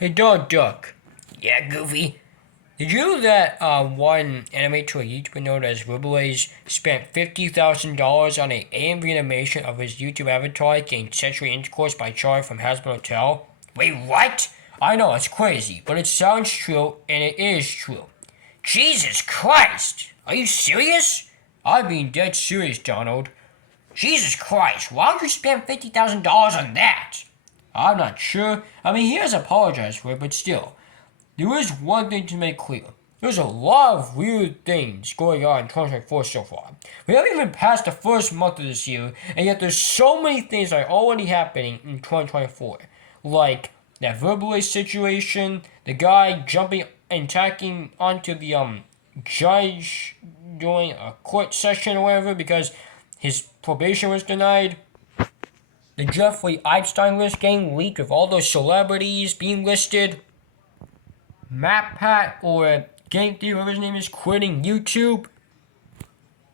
Hey, Dog Duck. Yeah, Goofy. Did you know that one animator YouTuber known as Ribbles spent $50,000 on an AMV animation of his YouTube avatar getting sexual intercourse by Charlie from Hasbro Hotel? Wait, what? I know, it's crazy, but it sounds true, and it is true. Jesus Christ! Are you serious? I'm being dead serious, Donald. Jesus Christ, why would you spend $50,000 on that? I'm not sure. I mean, he has apologized for it, but still. There is one thing to make clear. There's a lot of weird things going on in 2024 so far. We haven't even passed the first month of this year, and yet there's so many things that are already happening in 2024. Like that verbally situation, the guy jumping and attacking onto the judge during a court session or whatever because his probation was denied. The Jeffrey Epstein list getting leaked with all those celebrities being listed. MatPat or Gang Thief, whatever his name is, quitting YouTube.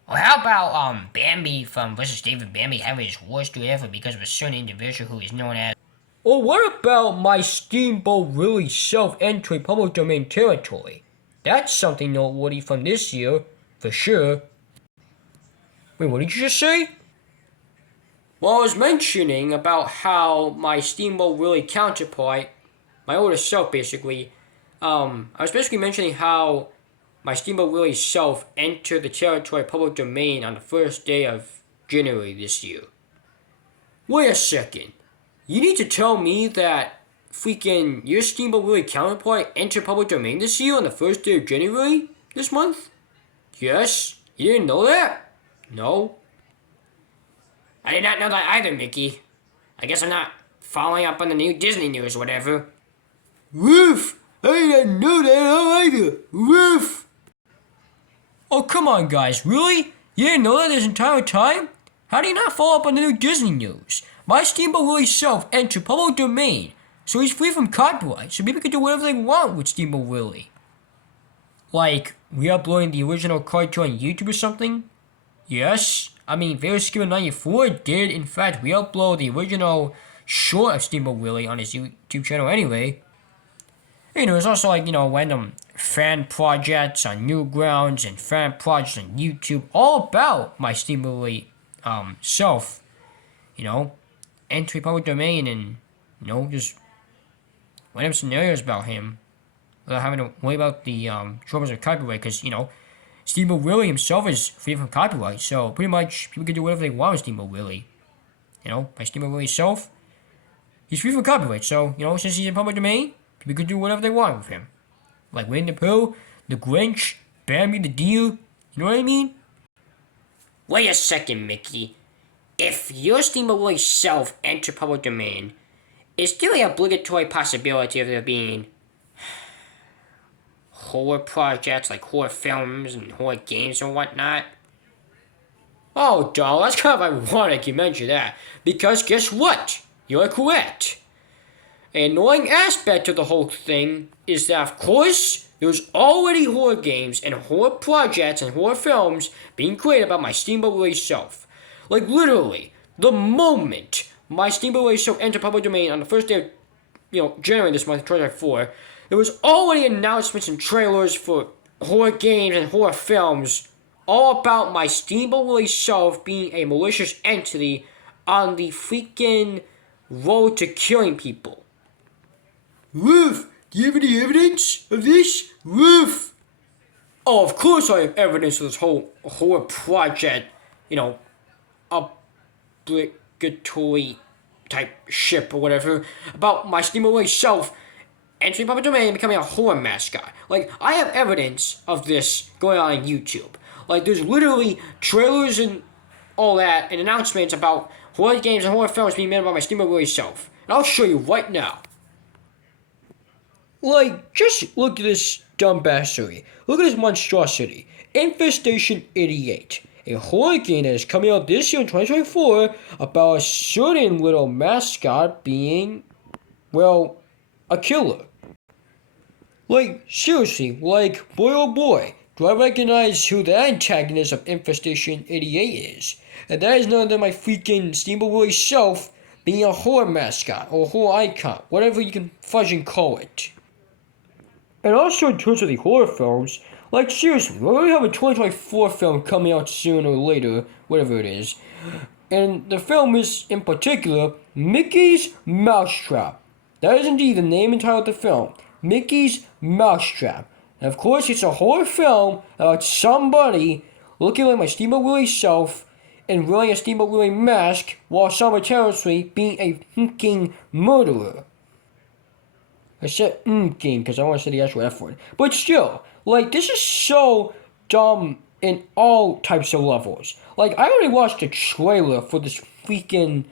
Or how about Bambi from versus David Bambi having his worst do ever because of a certain individual who is known as... Or what about my Steamboat Willie self-entry public domain territory? That's something noteworthy from this year, for sure. Wait, what did you just say? Well, I was mentioning about how my Steamboat Willie counterpart, my older self basically, I was basically mentioning how my Steamboat Willie self entered the territory public domain on the first day of January this year. Wait a second. You need to tell me that freaking your Steamboat Willie counterpart entered public domain this year on the first day of January this month? Yes? You didn't know that? No? I did not know that either, Mickey. I guess I'm not following up on the new Disney news or whatever. Woof! I didn't know that either. Woof! Oh, come on, guys. Really? You didn't know that this entire time? How do you not follow up on the new Disney news? My Steamboat Willie self entered public domain, so he's free from copyright, so people can do whatever they want with Steamboat Willie. Like, re-uploading the original cartoon on YouTube or something? Yes. I mean, Skimmer94 did, in fact, re-upload the original short of Steamboat Willie on his YouTube channel anyway. There's also, random fan projects on Newgrounds and fan projects on YouTube all about my Steamboat Willie self, entry public domain and, just random scenarios about him without having to worry about the troubles of copyright because, Steamboat Willie himself is free from copyright, so pretty much people can do whatever they want with Steamboat Willie. My Steamboat Willie self, he's free from copyright, so, since he's in public domain, people can do whatever they want with him. Like Winnie the Pooh, the Grinch, Bambi the Deer, you know what I mean? Wait a second, Mickey. If your Steamboat Willie self entered public domain, is there the obligatory possibility of there being horror projects like horror films and horror games and whatnot? Oh, doll, that's kind of ironic you mentioned that, because guess what? You're correct. An annoying aspect of the whole thing is that, of course, there's already horror games and horror projects and horror films being created by my Steamboat Willie self. Like, literally, the moment my Steamboat Willie self entered public domain on the first day of, January this month, 2024, there was already announcements and trailers for horror games and horror films all about my Steamboat Willie self being a malicious entity on the freaking road to killing people. Woof! Do you have any evidence of this? Woof! Oh, of course I have evidence of this whole horror project, obligatory type ship or whatever, about my Steamboat Willie self entering public domain and becoming a horror mascot. Like, I have evidence of this going on YouTube. Like, there's literally trailers and all that and announcements about horror games and horror films being made by my Steamboat Willie self. And I'll show you right now. Like, just look at this dumbassery. Look at this monstrosity. Infestation 88. A horror game that is coming out this year in 2024 about a certain little mascot being, well, a killer. Like, seriously, like, boy oh boy, do I recognize who the antagonist of Infestation 88 is. And that is none other than my freaking Steamboat Willie self being a horror mascot or horror icon, whatever you can fudging call it. And also in terms of the horror films, like seriously, we already have a 2024 film coming out sooner or later, whatever it is. And the film is, in particular, Mickey's Mousetrap. That is indeed the name and title of the film, Mickey's Mousetrap. And of course, it's a horror film about somebody looking like my Steamboat Willie self and wearing a Steamboat Willie mask while simultaneously being a fucking murderer. I said game because I want to say the actual F word. But still, like, this is so dumb in all types of levels. Like, I already watched the trailer for this freaking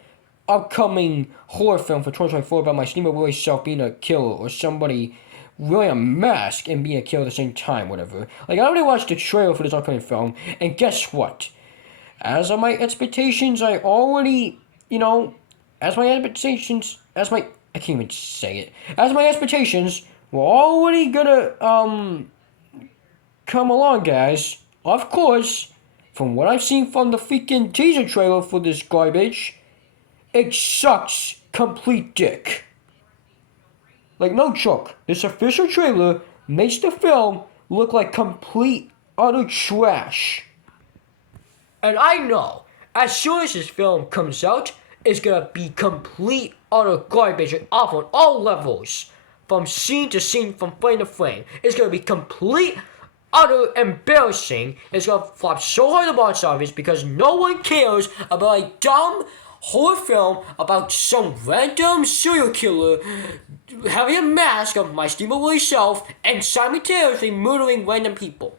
upcoming horror film for 2024 about my Steamboat Willie self being a killer or somebody wearing a mask and being a killer at the same time, whatever. Like, I already watched the trailer for this upcoming film, and guess what? As are my expectations, I already, as my expectations were already gonna, come along, guys. Of course, from what I've seen from the freaking teaser trailer for this garbage, it sucks complete dick. Like, no joke, this official trailer makes the film look like complete, utter trash. And I know, as soon as this film comes out, it's gonna be complete, utter garbage and awful on all levels. From scene to scene, from frame to frame. It's gonna be complete, utter embarrassing. It's gonna flop so hard at the box office because no one cares about a dumb horror film about some random serial killer having a mask of my Steamboat Willie self and simultaneously murdering random people.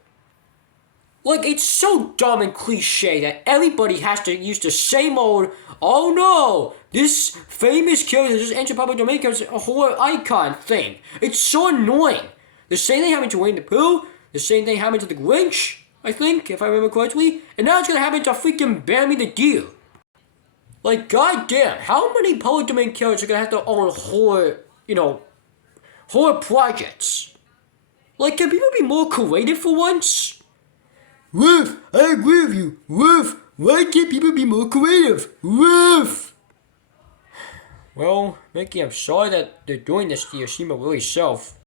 Like, it's so dumb and cliche that everybody has to use the same old, oh no, this famous character just entered public domain because a horror icon thing. It's so annoying. The same thing happened to Winnie the Pooh, the same thing happened to the Grinch, I think, if I remember correctly, and now it's gonna happen to freaking Bambi the Deer. Like, goddamn, how many public domain characters are gonna have to own horror, horror projects? Like, can people be more creative for once? Woof, I agree with you. Woof, why can't people be more creative? Woof! Well, Mickey, I'm sorry that they're doing this to your Steamboat Willie self.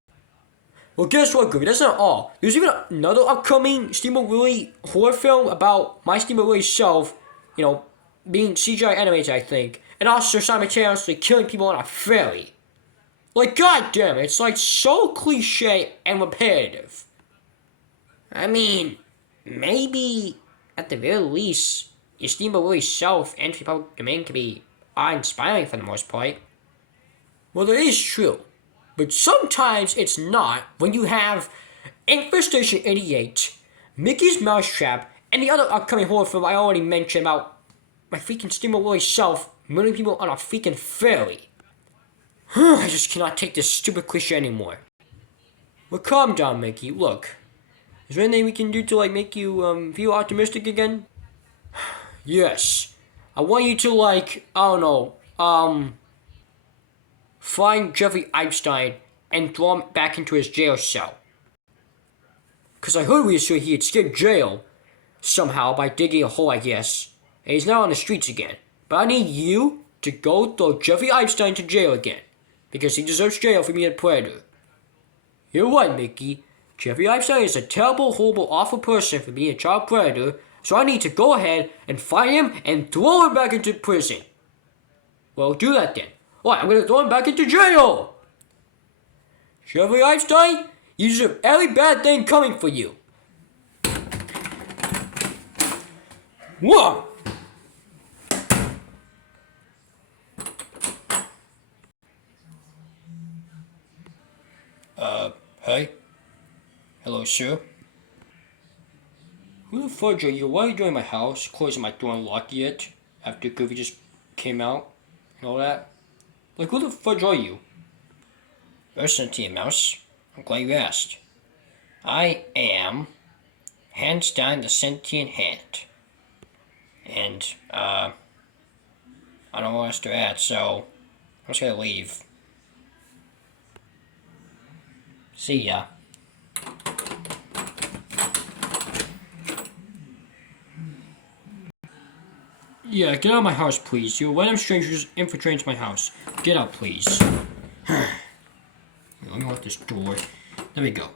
Well, guess what, Groovy? That's not all. There's even another upcoming Steamboat Willie horror film about my Steamboat Willie self, being CGI animated, I think, and also simultaneously killing people on a ferry. Like, goddamn, it's like so cliche and repetitive. I mean, maybe, at the very least, your Steamboat Willie self entry public domain can be awe-inspiring for the most part. Well, that is true. But sometimes it's not when you have Infestation 88, Mickey's Mousetrap, and the other upcoming horror film I already mentioned about my freaking Steamboat Willie self murdering people on a freaking ferry. I just cannot take this stupid cliche anymore. Well, calm down, Mickey. Look, is there anything we can do to, make you, feel optimistic again? Yes. I want you to, find Jeffrey Epstein and throw him back into his jail cell. Because I heard recently he had escaped jail somehow by digging a hole, I guess. And he's now on the streets again. But I need you to go throw Jeffrey Epstein to jail again. Because he deserves jail for being a predator. You're right, Mickey. Jeffrey Epstein is a terrible, horrible, awful person for being a child predator. So I need to go ahead and find him and throw him back into prison. Well, do that then. Alright, I'm gonna throw him back into jail! Jeffrey Epstein, you deserve every bad thing coming for you. Whoa! Hey? Hello, sir? Who the fudge are you? Why are you doing my house? Of course, am I door unlocked yet? After Goofy just came out and all that? Like, who the fudge are you? You're sentient mouse. I'm glad you asked. I am, hands down, the sentient hand. And, I don't know what else to add, so I'm just gonna leave. See ya. Yeah, get out of my house, please. You random strangers infiltrating my house. Get out, please. Let me lock this door. There we go.